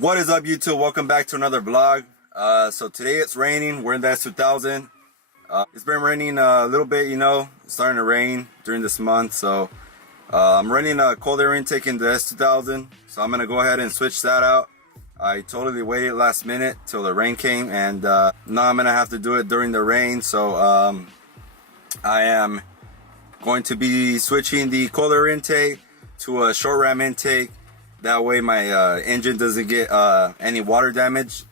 What is up, YouTube? Welcome back to another vlog. So today it's raining. We're in the S2000. It's been raining a little bit, it's starting to rain during this month. So I'm running a cold air intake in the S2000. So I'm gonna go ahead and switch that out. I totally waited last minute till the rain came, and now I'm gonna have to do it during the rain. So I am going to be switching the cold air intake to a short ram intake. That way my engine doesn't get any water damage,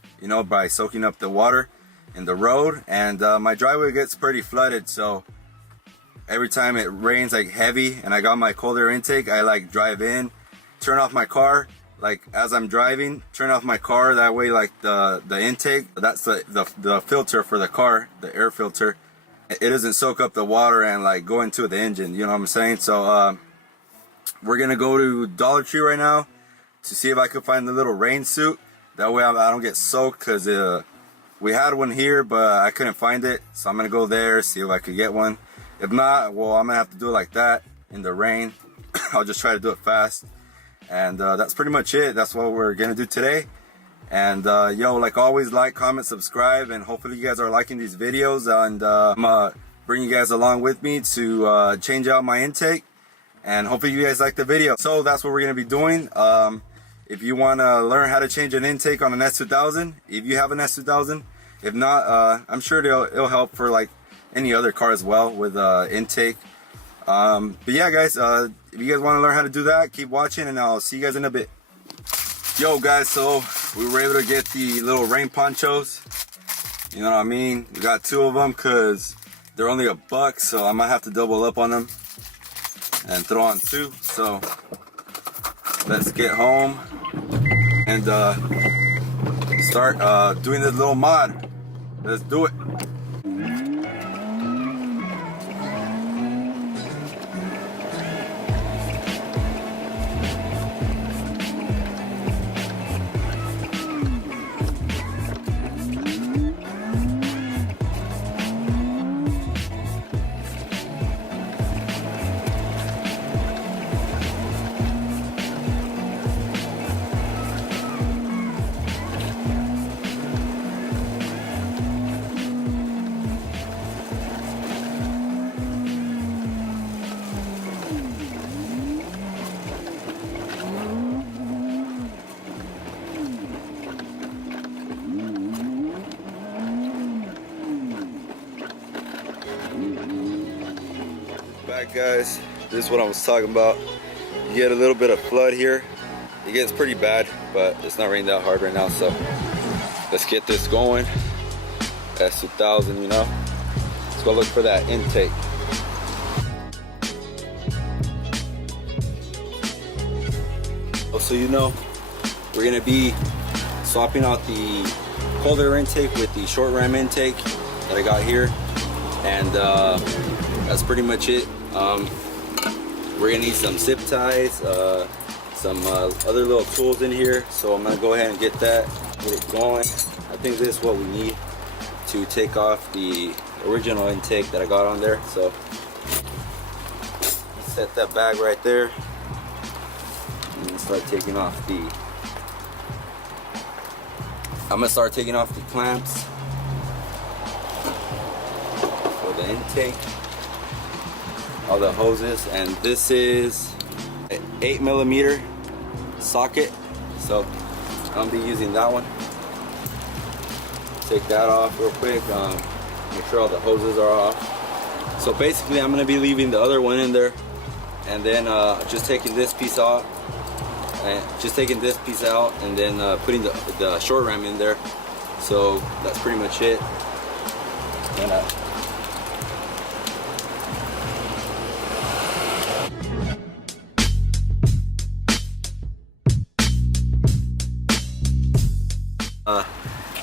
by soaking up the water in the road. And my driveway gets pretty flooded, so every time it rains like heavy and I got my cold air intake, I like drive in, turn off my car, like as I'm driving, turn off my car. That way, like the intake, that's the filter for the car, the air filter, it doesn't soak up the water and like go into the engine, you know what I'm saying? So we're gonna go to Dollar Tree right now to see if I could find the little rain suit. That way I don't get soaked, because we had one here but I couldn't find it. So I'm gonna go there, see if I could get one. If not, well, I'm gonna have to do it like that in the rain. I'll just try to do it fast. And that's pretty much it. That's what we're gonna do today. And yo, like always, like, comment, subscribe, and hopefully you guys are liking these videos. And I'm gonna bring you guys along with me to change out my intake. And hopefully you guys like the video. So that's what we're gonna be doing. If you want to learn how to change an intake on an S2000, if you have an S2000, if not, I'm sure it'll help for like any other car as well with intake. But yeah, guys, if you guys want to learn how to do that, keep watching, and I'll see you guys in a bit. Yo, guys, so we were able to get the little rain ponchos. You know what I mean? We got two of them because they're only $1, so I might have to double up on them and throw on two. So let's get home and start doing this little mod. Let's do it. Back, guys, this is what I was talking about. You get a little bit of flood here. It gets pretty bad, but it's not raining that hard right now. So let's get this going. S2000, let's go look for that intake. So we're gonna be swapping out the cold air intake with the short ram intake that I got here, and that's pretty much it. We're gonna need some zip ties, some other little tools in here, so I'm gonna go ahead and get that, get it going. I think this is what we need to take off the original intake that I got on there. So set that bag right there and start taking off I'm gonna start taking off the clamps for the intake, all the hoses. And this is an 8mm socket, so I'll be using that one. Take that off real quick, make sure all the hoses are off. So basically I'm gonna be leaving the other one in there, and then just taking this piece out, and then putting the short ram in there. So that's pretty much it. And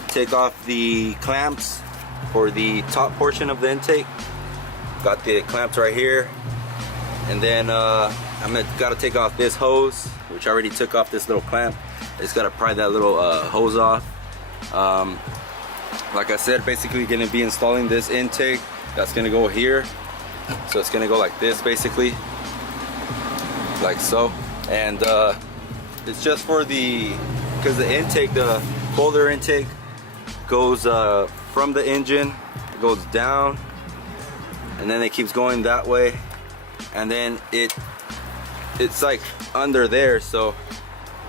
take off the clamps for the top portion of the intake. Got the clamps right here, and then gotta take off this hose, which I already took off this little clamp. I just gotta pry that little hose off. Like I said, basically gonna be installing this intake that's gonna go here. So it's gonna go like this, basically, like so. And it's just for the because the intake, the colder intake goes from the engine, it goes down, and then it keeps going that way, and then it's like under there, so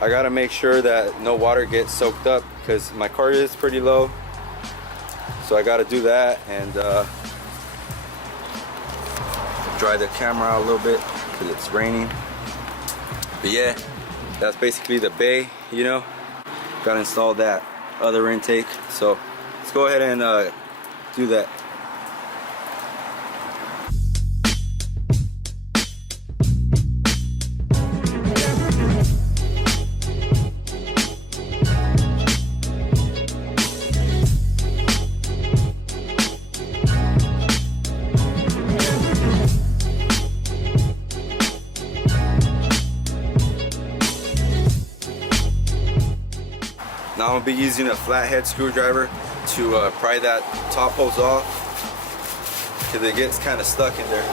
I gotta make sure that no water gets soaked up because my car is pretty low, so I gotta do that. And dry the camera out a little bit because it's raining. But yeah, that's basically the bay, you know. Gotta install that other intake, so let's go ahead and do that. Now I'm gonna be using a flathead screwdriver to pry that top hose off because it gets kind of stuck in there.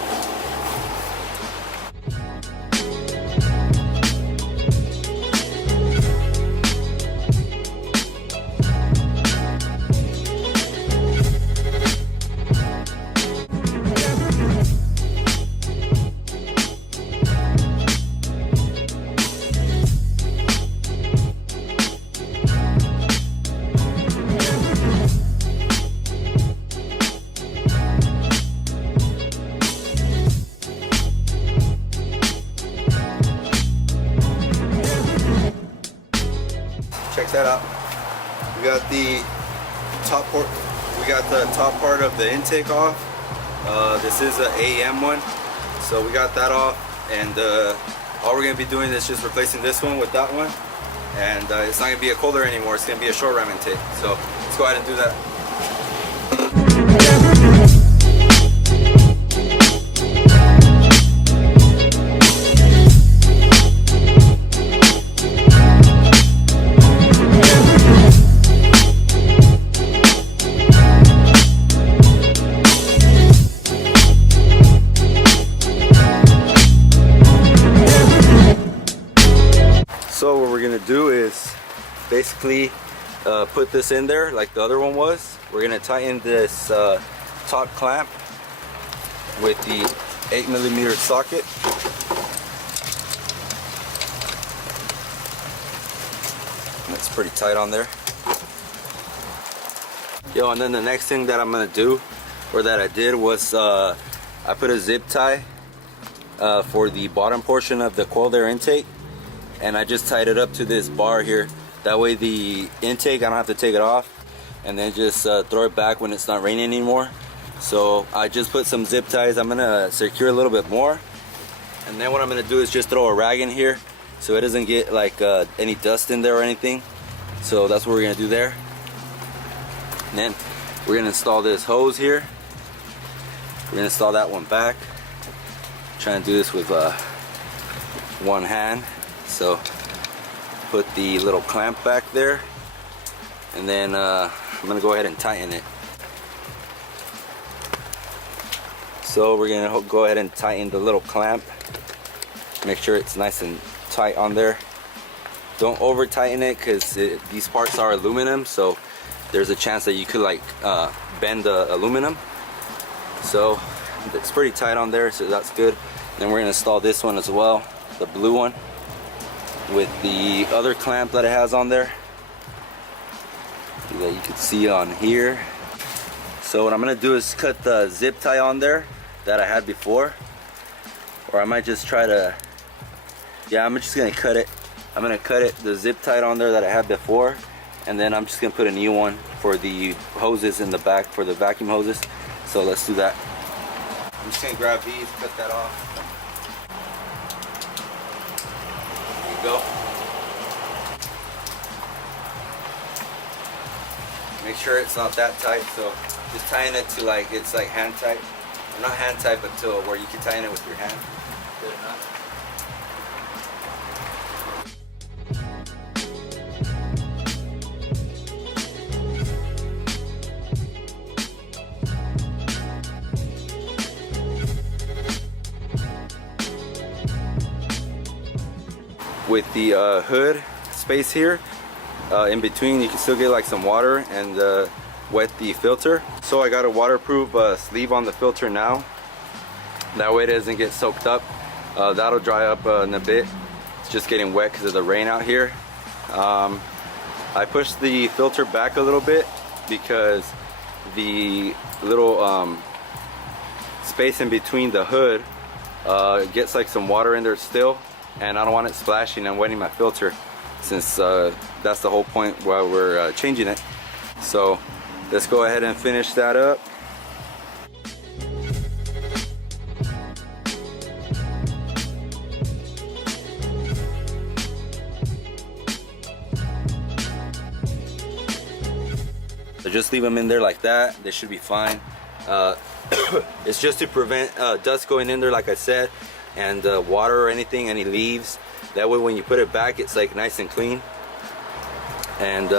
Check that out. We got the top part of the intake off. This is an AM one, so we got that off, and all we're gonna be doing is just replacing this one with that one, and it's not gonna be a colder anymore, it's gonna be a short ram intake. So let's go ahead and do that. So what we're gonna do is basically put this in there like the other one was. We're gonna tighten this top clamp with the 8mm socket. That's pretty tight on there. Yo, and then the next thing that I'm gonna do, or that I did, was I put a zip tie for the bottom portion of the coiled air intake, and I just tied it up to this bar here. That way the intake, I don't have to take it off and then just throw it back when it's not raining anymore. So I just put some zip ties. I'm gonna secure a little bit more, and then what I'm gonna do is just throw a rag in here so it doesn't get like any dust in there or anything. So that's what we're gonna do there. And then we're gonna install this hose here. We're gonna install that one back. Trying to do this with one hand. So put the little clamp back there, and then I'm gonna go ahead and tighten it. So we're gonna go ahead and tighten the little clamp. Make sure it's nice and tight on there. Don't over tighten it because these parts are aluminum, so there's a chance that you could like bend the aluminum. So it's pretty tight on there, so that's good. Then we're gonna install this one as well, the blue one, with the other clamp that it has on there that you can see on here. So what I'm gonna do is cut the zip tie on there that I had before, or I might just try to, yeah, I'm just gonna cut it. I'm gonna cut it, the zip tie on there that I had before, and then I'm just gonna put a new one for the hoses in the back, for the vacuum hoses. So let's do that. I'm just gonna grab these, cut that off. Go. Make sure it's not that tight, so just tying it to like, it's like hand tight, or not hand tight, but to where you can tighten it with your hand. Good enough. With the hood space here, in between you can still get like some water and wet the filter. So I got a waterproof sleeve on the filter now. That way it doesn't get soaked up. That'll dry up in a bit. It's just getting wet because of the rain out here. I pushed the filter back a little bit because the little space in between the hood gets like some water in there still, and I don't want it splashing and wetting my filter, since that's the whole point while we're changing it. So let's go ahead and finish that up. So just leave them in there like that. They should be fine. It's just to prevent dust going in there, like I said, and water or anything, any leaves. That way when you put it back, it's like nice and clean. And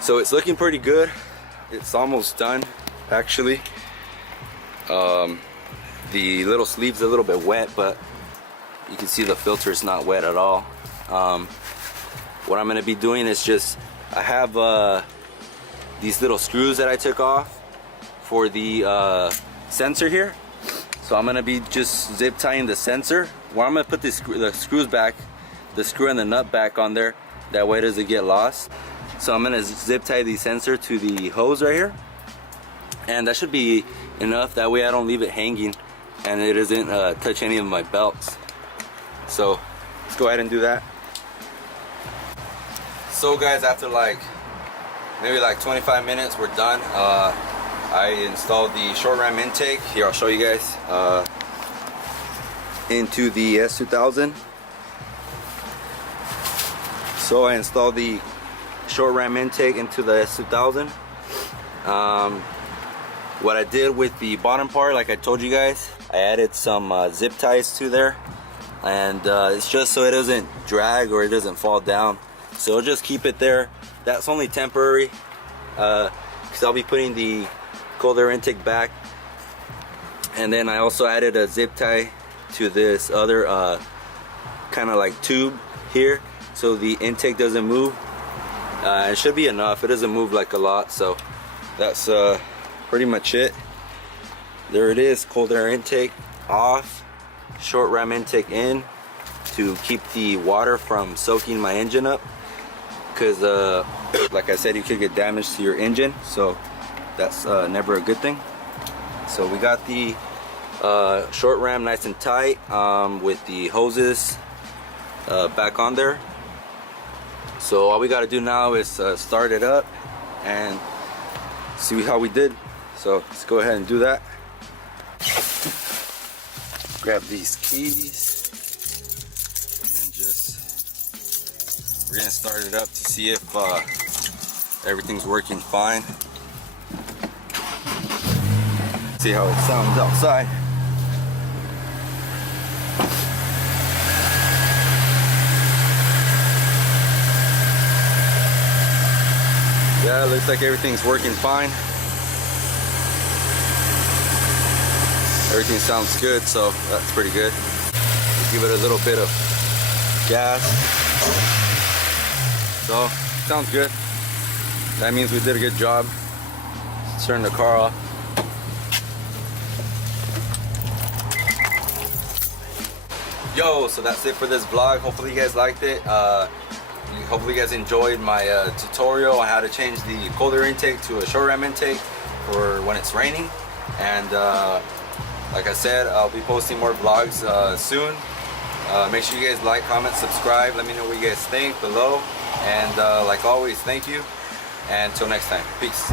so it's looking pretty good. It's almost done, actually. The little sleeve's a little bit wet, but you can see the filter is not wet at all. What I'm going to be doing is just, I have these little screws that I took off for the sensor here. So I'm gonna be just zip tying the sensor. Where I'm gonna put the screws back, the screw and the nut back on there. That way it doesn't get lost. So I'm gonna zip tie the sensor to the hose right here, and that should be enough. That way I don't leave it hanging and it doesn't touch any of my belts. So let's go ahead and do that. So guys, after maybe 25 minutes, we're done. I installed the short ram intake. Here, I'll show you guys. Into the S2000. So I installed the short ram intake into the S2000. What I did with the bottom part, like I told you guys, I added some zip ties to there, and it's just so it doesn't drag or it doesn't fall down. So I'll just keep it there. That's only temporary, because I'll be putting the cold air intake back. And then I also added a zip tie to this other kind of like tube here, so the intake doesn't move. It should be enough. It doesn't move like a lot, so that's pretty much it. There it is, cold air intake off, short ram intake in, to keep the water from soaking my engine up, because like I said, you could get damage to your engine, so that's never a good thing. So we got the short ram nice and tight with the hoses back on there. So all we got to do now is start it up and see how we did. So let's go ahead and do that. Grab these keys and just, we're gonna start it up to see if everything's working fine. See how it sounds outside. Yeah, it looks like everything's working fine. Everything sounds good, so that's pretty good. Give it a little bit of gas. So, sounds good. That means we did a good job. Let's turn the car off. Yo, so that's it for this vlog. Hopefully you guys liked it. Hopefully you guys enjoyed my tutorial on how to change the cold air intake to a short ram intake for when it's raining. And like I said, I'll be posting more vlogs soon. Make sure you guys like, comment, subscribe. Let me know what you guys think below. And like always, thank you. And until next time, peace.